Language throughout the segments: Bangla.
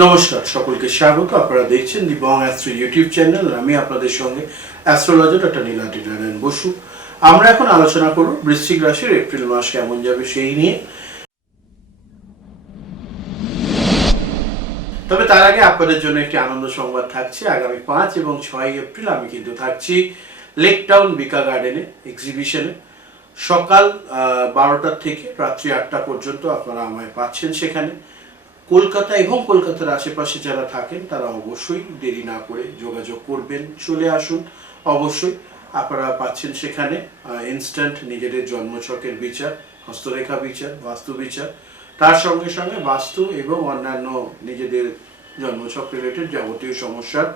নমস্কার, সকলকে স্বাগত। আপনারা দেখছেন the Bong astro YouTube channel আমি আপনাদের সঙ্গে অ্যাস্ট্রোলজার ডক্টর নীলাদ্রি নারায়ণ বসু। আমরা এখন আলোচনা করব বৃশ্চিক রাশির এপ্রিল মাস কেমন যাবে সেই নিয়ে। তবে তার আগে আপনাদের জন্য একটি আনন্দ সংবাদ থাকছে। আগামী পাঁচ এবং ছয় এপ্রিল আমি কিন্তু থাকছি লেক টাউন বিকা গার্ডেনে এক্সিবিশনে সকাল বারোটার থেকে রাত্রি আটটা পর্যন্ত আপনারা আমায় পাচ্ছেন সেখানে। কলকাতা এবং কলকাতার আশেপাশে যারা থাকেন, তারা অবশ্যই দেরি না করে যোগাযোগ করবেন, চলে আসুন। অবশ্যই আপনারা পাচ্ছেন সেখানে ইনস্ট্যান্ট নিজেদের জন্মছকের বিচার, হস্তরেখা বিচার, বাস্তু বিচার। তার সঙ্গে সঙ্গে বাস্তু এবং অন্যান্য নিজেদের জন্মছক রিলেটেড যাবতীয় সমস্যার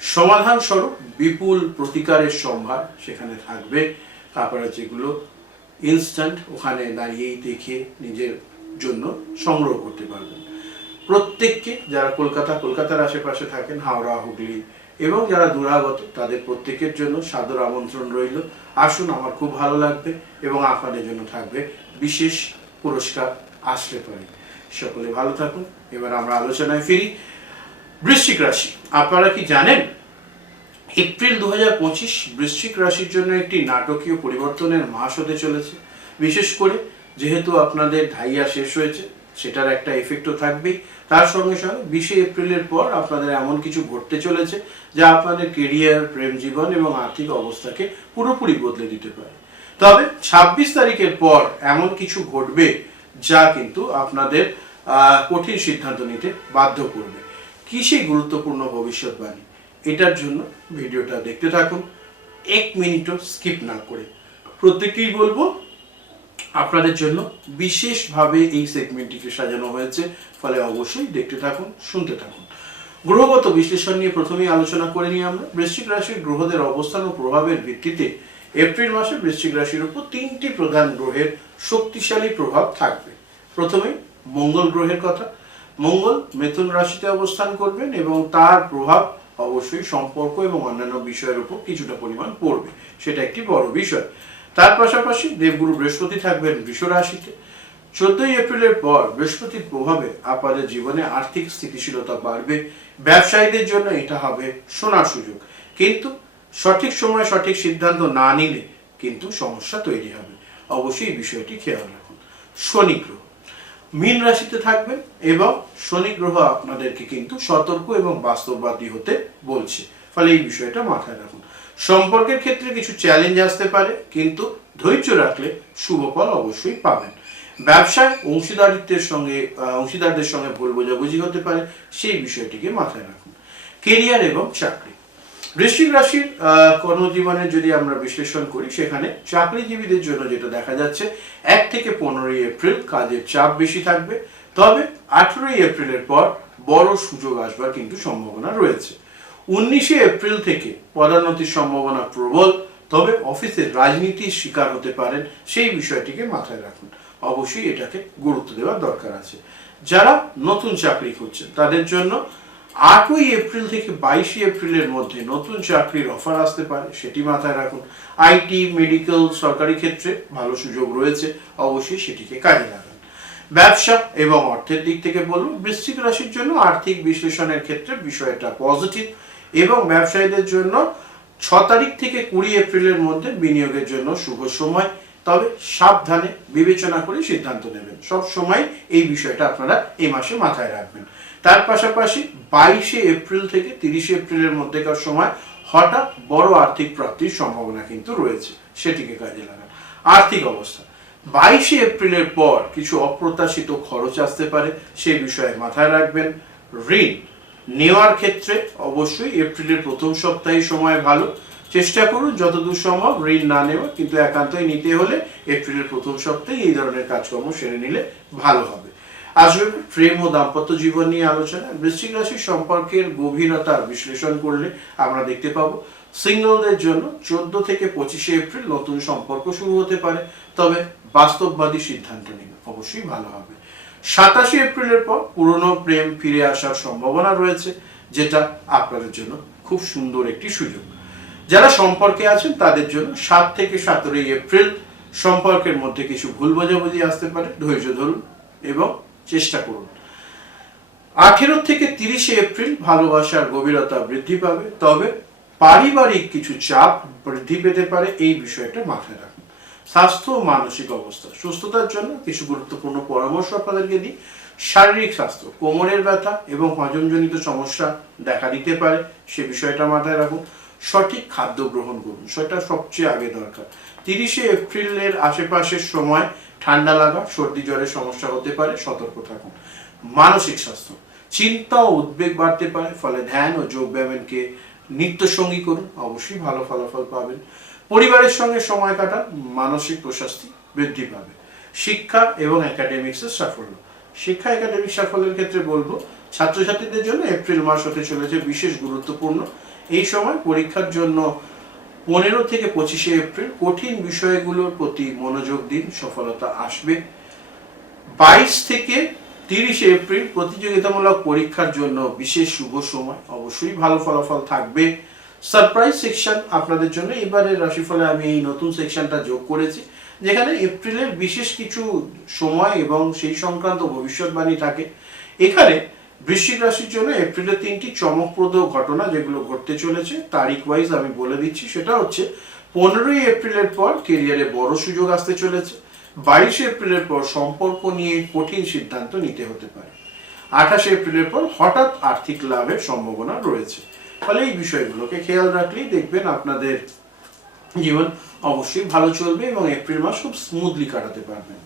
সমাধান স্বরূপ বিপুল প্রতিকারের সম্ভার সেখানে থাকবে। আপনারা যেগুলো ইনস্ট্যান্ট ওখানে দাঁড়িয়েই দেখে নিজের জন্য সংগ্রহ করতে পারবেন। প্রত্যেককে যারা কলকাতা, কলকাতার আশেপাশে থাকেন, হাওড়া, হুগলি এবং যারা দূরাগত, তাদের প্রত্যেকের জন্য সাদর আমন্ত্রণ রইল। আসুন, আমার খুব ভালো লাগবে এবং আপনাদের জন্য থাকবে বিশেষ পুরস্কার আসলে পারে। সকলে ভালো থাকুন। এবার আমরা আলোচনায় ফিরি। বৃশ্চিক রাশি, আপনারা কি জানেন? এপ্রিল দু বৃশ্চিক রাশির জন্য একটি নাটকীয় পরিবর্তনের মাস হতে চলেছে। বিশেষ করে যেহেতু আপনাদের ঢাইয়া শেষ হয়েছে সেটার একটা এফেক্টও থাকবেই। তার সঙ্গে সঙ্গে বিশে এপ্রিলের পর আপনাদের এমন কিছু ঘটতে চলেছে যা আপনাদের কেরিয়ার প্রেম জীবন এবং আর্থিক অবস্থাকে পুরোপুরি বদলে দিতে পারে। তবে ছাব্বিশ তারিখের পর এমন কিছু ঘটবে যা কিন্তু আপনাদের কঠিন সিদ্ধান্ত নিতে বাধ্য করবে। কি সেই গুরুত্বপূর্ণ ভবিষ্যৎবাণী? এটার জন্য ভিডিওটা দেখতে থাকুন। এক মিনিটও স্কিপ না করে। প্রত্যেককেই বলব আপনাদের জন্য বিশেষভাবে এই সেগমেন্টটিকে সাজানো হয়েছে। ফলে অবশ্যই দেখতে থাকুন, শুনতে থাকুন। গ্রহগত বিশ্লেষণ নিয়ে প্রথমেই আলোচনা করে নিই আমরা। বৃশ্চিক রাশির গ্রহদের অবস্থান ও প্রভাবের ভিত্তিতে এপ্রিল মাসে বৃশ্চিক রাশির উপর তিনটি প্রধান গ্রহের শক্তিশালী প্রভাব থাকবে। প্রথমে মঙ্গল গ্রহের কথা। মঙ্গল মিথুন রাশিতে অবস্থান করবেন এবং তার প্রভাব অবশ্যই সম্পর্ক এবং অন্যান্য বিষয়ের উপর কিছুটা পরিমাণ পড়বে। সেটা একটি বড় বিষয়। তার পাশাপাশি দেবগুরু বৃহস্পতি থাকবেন বৃষ রাশিতে। চোদ্দই এপ্রিলের পর বৃহস্পতির প্রভাবে আপনাদের জীবনে আর্থিক স্থিতিশীলতা বাড়বে, ব্যবসায়ীদের জন্য এটা হবে সোনার সুযোগ। কিন্তু সঠিক সময়ে সঠিক সিদ্ধান্ত না নিলে কিন্তু সমস্যা তৈরি হবে। অবশ্যই বিষয়টি খেয়াল রাখুন। শনি গ্রহ। মীন রাশিতে থাকবেন এবং শনি গ্রহ আপনাদেরকে কিন্তু সতর্ক এবং বাস্তববাদী হতে বলছে। ফলে এই বিষয়টা মাথায় রাখুন। সম্পর্কের ক্ষেত্রে কিছু চ্যালেঞ্জ আসতে পারে কিন্তু ধৈর্য রাখলে শুভ ফল অবশ্যই পাবেন। ব্যবসায় অংশীদারিত্বের সঙ্গে অংশীদারদের সঙ্গে ভুল বোঝাবুঝি হতে পারে সেই বিষয়টিকে মাথায় রাখুন। কেরিয়ার এবং চাকরি। বৃশ্চিক রাশির আহ, কর্মজীবনের যদি আমরা বিশ্লেষণ করি সেখানে চাকরিজীবীদের জন্য যেটা দেখা যাচ্ছে এক থেকে পনেরোই এপ্রিল কাজের চাপ বেশি থাকবে। তবে আঠেরোই এপ্রিলের পর বড় সুযোগ আসবার কিন্তু সম্ভাবনা রয়েছে। উনিশে এপ্রিল থেকে পদোন্নতির সম্ভাবনা প্রবল, তবে অফিসের রাজনীতির শিকার হতে পারেন সেই বিষয়টিকে মাথায় রাখুন। অবশ্যই এটাকে গুরুত্ব দেওয়ার দরকার আছে। যারা নতুন চাকরি খুঁজছেন, তাদের জন্য আটই এপ্রিল থেকে বাইশে এপ্রিলের মধ্যে নতুন চাকরির অফার আসতে পারে, সেটি মাথায় রাখুন। আইটি, মেডিকেল, সরকারি ক্ষেত্রে ভালো সুযোগ রয়েছে, অবশ্যই সেটিকে কাজে লাগান। ব্যবসা এবং অর্থের দিক থেকে বলুন, বৃশ্চিক রাশির জন্য আর্থিক বিশ্লেষণের ক্ষেত্রে বিষয়টা পজিটিভ। এবং ব্যবসায়ীদের জন্য ছ তারিখ থেকে কুড়ি এপ্রিলের মধ্যে বিনিয়োগের জন্য শুভ সময়। তবে সাবধানে বিবেচনা করে সিদ্ধান্ত নেবেন। সব সময় এই বিষয়টা আপনারা এই মাসে মাথায় রাখবেন। তার পাশাপাশি বাইশে এপ্রিল থেকে তিরিশে এপ্রিলের মধ্যেকার সময় হঠাৎ বড় আর্থিক প্রাপ্তির সম্ভাবনা কিন্তু রয়েছে। সেটিকে কাজে লাগান। আর্থিক অবস্থা। বাইশে এপ্রিলের পর কিছু অপ্রত্যাশিত খরচ আসতে পারে। সে বিষয়ে মাথায় রাখবেন। ঋণ। নেওয়ার ক্ষেত্রে অবশ্যই এপ্রিলের প্রথম সপ্তাহে সময় ভালো। চেষ্টা করুন যতদূর সম্ভব ঋণ না নেওয়া, কিন্তু একান্তই নিতে হলে এপ্রিলের প্রথম সপ্তাহে এই ধরনের কাজকর্ম সেরে নিলে ভালো হবে। আসবে প্রেম ও দাম্পত্য জীবন নিয়ে আলোচনা। বৃশ্চিক রাশির সম্পর্কের গভীরতার বিশ্লেষণ করলে আমরা দেখতে পাবো। সিঙ্গলদের জন্য চোদ্দ থেকে পঁচিশে এপ্রিল নতুন সম্পর্ক শুরু হতে পারে, তবে বাস্তববাদী সিদ্ধান্ত নিন। অবশ্যই ভালো হবে। সাতাশে এপ্রিলের পর পুরনো প্রেম ফিরে আসার সম্ভাবনা রয়েছে, যেটা আপনাদের জন্য খুব সুন্দর একটি সুযোগ। যারা সম্পর্কে আছেন, তাদের জন্য সাত থেকে সতেরোই এপ্রিল সম্পর্কের মধ্যে কিছু ভুল বোঝাবুঝি আসতে পারে, ধৈর্য ধরুন এবং চেষ্টা করুন। আঠেরো থেকে তিরিশে এপ্রিল ভালোবাসার গভীরতা বৃদ্ধি পাবে, তবে পারিবারিক কিছু চাপ বৃদ্ধি পেতে পারে, এই বিষয়টা মাথায় রাখুন। স্বাস্থ্য ও মানসিক অবস্থা। সুস্থতার জন্য কিছু গুরুত্বপূর্ণ পরামর্শ আপনাদেরকে দিই। শারীরিক স্বাস্থ্য, কোমরের ব্যথা এবং হজমজনিত সমস্যা দেখা দিতে পারে, সে বিষয়টা মাথায় রাখুন। সঠিক খাদ্য গ্রহণ করুন, সেটা সবচেয়ে আগে দরকার। তিরিশে এপ্রিলের আশেপাশের সময় ঠান্ডা লাগা, সর্দি জ্বরের সমস্যা হতে পারে, সতর্ক থাকুন। মানসিক স্বাস্থ্য, চিন্তা ও উদ্বেগ বাড়তে পারে, ফলে ধ্যান ও যোগ ব্যায়ামকে নিত্য সঙ্গী করুন। অবশ্যই ভালো ফলাফল পাবেন। পরিবারের সঙ্গে সময় কাটান, মানসিক প্রশান্তি বৃদ্ধি পাবে। শিক্ষা এবং একাডেমিক্সের সাফল্য। শিক্ষা একাডেমিক সাফল্যের ক্ষেত্রে বলব, ছাত্রছাত্রীদের জন্য এপ্রিল মাস হতে চলেছে বিশেষ গুরুত্বপূর্ণ। এই সময় পরীক্ষার জন্য পনেরো থেকে পঁচিশে এপ্রিল কঠিন বিষয়গুলোর প্রতি মনোযোগ দিন, সফলতা আসবে। বাইশ থেকে তিরিশে এপ্রিল প্রতিযোগিতামূলক পরীক্ষার জন্য বিশেষ শুভ সময়, অবশ্যই ভালো ফলাফল থাকবে। সারপ্রাইজ সেকশন আপনাদের জন্য। এবারের রাশিফলে আমি এই নতুন সেকশনটা যোগ করেছি, যেখানে এপ্রিলের বিশেষ কিছু সময় এবং সেই সংক্রান্ত ভবিষ্যৎবাণী থাকে। এখানে বৃশ্চিক রাশির জন্য এপ্রিলের তিনটি চমকপ্রদ ঘটনা যেগুলো ঘটতে চলেছে, তারিখ ওয়াইজ আমি বলে দিচ্ছি। সেটা হচ্ছে, পনেরোই এপ্রিলের পর কেরিয়ারে বড় সুযোগ আসতে চলেছে, বাইশে এপ্রিলের পর সম্পর্ক নিয়ে কঠিন সিদ্ধান্ত নিতে হতে পারে। আঠাশে এপ্রিলের পর হঠাৎ আর্থিক লাভের সম্ভাবনা রয়েছে। ফলে এই বিষয়গুলোকে খেয়াল রাখলেই দেখবেন আপনাদের জীবন অবশ্যই ভালো চলবে এবং এপ্রিল মাস খুব স্মুথলি কাটাতে পারবেন।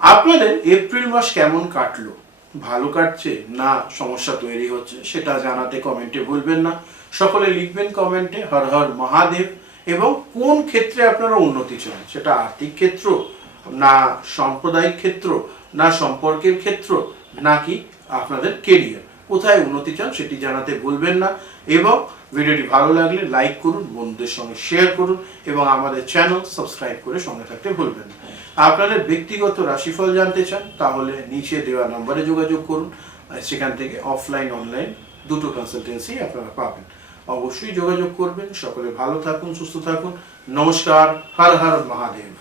আপনাদের এপ্রিল মাস কেমন কাটলো? ভালো কাটছে না সমস্যা তৈরি হচ্ছে? সেটা জানাতে কমেন্টে বলবেন না। সকলে লিখবেন কমেন্টে হর হর মহাদেব এবং কোন ক্ষেত্রে আপনারা উন্নতি চান? সেটা আর্থিক ক্ষেত্র না সাম্প্রদায়িক ক্ষেত্র না সম্পর্কের ক্ষেত্র নাকি আপনাদের কেরিয়ার কোথায় উন্নতি চান সেটি জানাতে ভুলবেন না এবং ভিডিওটি ভালো লাগলে লাইক করুন, বন্ধুদের সঙ্গে শেয়ার করুন এবং আমাদের চ্যানেল সাবস্ক্রাইব করে সঙ্গে থাকতে ভুলবেন না। আপনাদের ব্যক্তিগত রাশিফল জানতে চান, তাহলে নিচে দেওয়া নম্বরে যোগাযোগ করুন। সেখান থেকে অফলাইন অনলাইন দুটো কনসালটেন্সি আপনারা পাবেন। অবশ্যই যোগাযোগ করবেন। সকলে ভালো থাকুন, সুস্থ থাকুন। নমস্কার, হর হর মহাদেব।